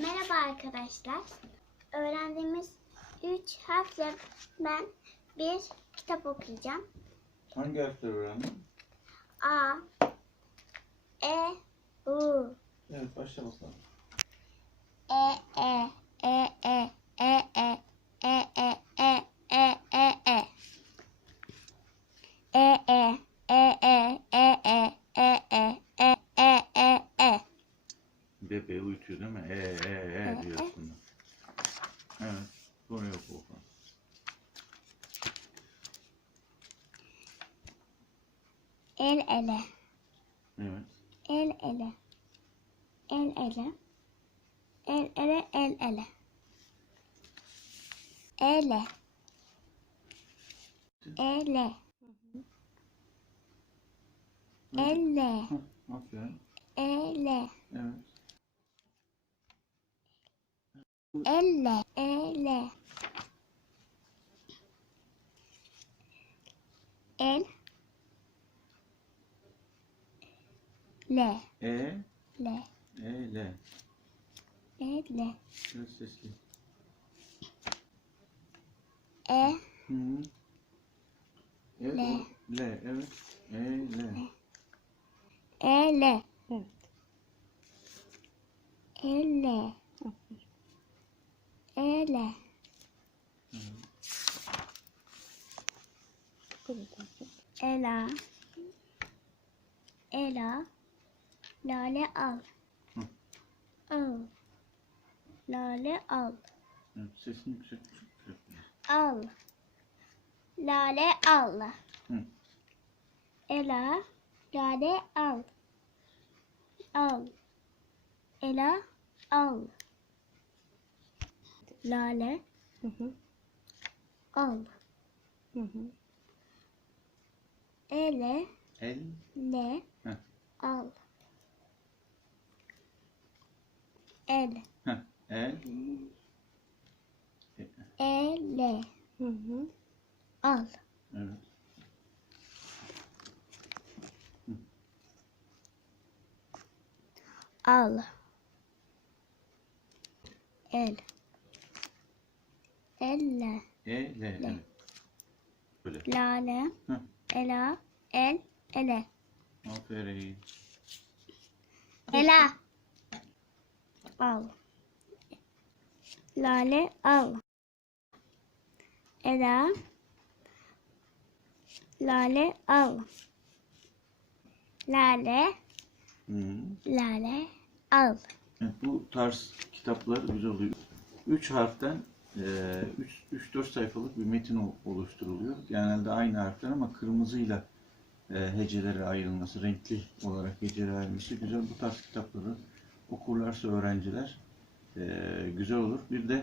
Merhaba arkadaşlar. Öğrendiğimiz 3 harfle ben bir kitap okuyacağım. Hangi harfleri öğrendin? A, E, U, Evet başla bakalım. E, E, E, E, E, E, E, E, E, E, E, E. E, E, E, E, E, E, E, E, E, E, E, E. Bebeği uyutuyor değil mi? E e e diyorsun. Evet. Bunu yok bakalım. El ele, Evet. el ele, el ele, el ele, el ele. Ele, ele, Hı, aferin. ele, Evet. Elle, elle. El. Le. E. Le. E, le. Elle. Biraz sesli. E. Hı. Evet, Le. o- Le, evet. E, le. Elle. Evet. Elle. Aferin. Ele. Ela. Ela. Lale al. Hı. Al. Lale al. Evet. Sesini yüksek yüksek. Al. Lale al. Hı. Ela. Lale al. Al. Ela al. Lale al. Ele El. le Heh. al. El Heh. El. Ele al. Evet. Al. El. Elle. E l. Evet. Böyle. Lale. Hı. Ela. El. Ele. Aferin. Ela. Al. Lale al. Ela. Lale al. Lale. Hı -hı. Lale al. Evet, bu tarz kitaplar güzel oluyor. Üç harften 3-4 sayfalık bir metin oluşturuluyor. Genelde aynı harfler ama kırmızıyla e, hecelere ayrılması, renkli olarak hecelere ayrılması güzel. Bu tarz kitapları okurlarsa öğrenciler e, güzel olur. Bir de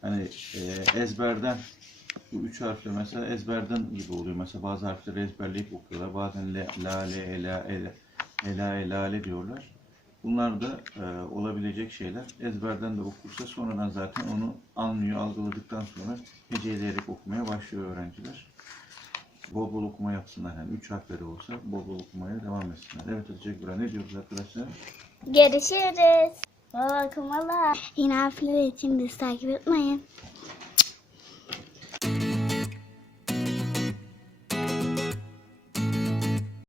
hani e, ezberden bu üç harfle mesela ezberden gibi oluyor. Mesela bazı harfleri ezberleyip okuyorlar. Bazen le, lale, ela, ele, ela, elale diyorlar. Bunlar da e, olabilecek şeyler. Ezberden de okursa sonradan zaten onu anlıyor, algıladıktan sonra heceleyerek okumaya başlıyor öğrenciler. Bol bol okuma yapsınlar. Yani üç harfleri olsa bol bol okumaya devam etsinler. Evet teşekkürler. Ne diyoruz arkadaşlar? Görüşürüz. Bol okumalar. Yine harfler için bizi takip etmeyin.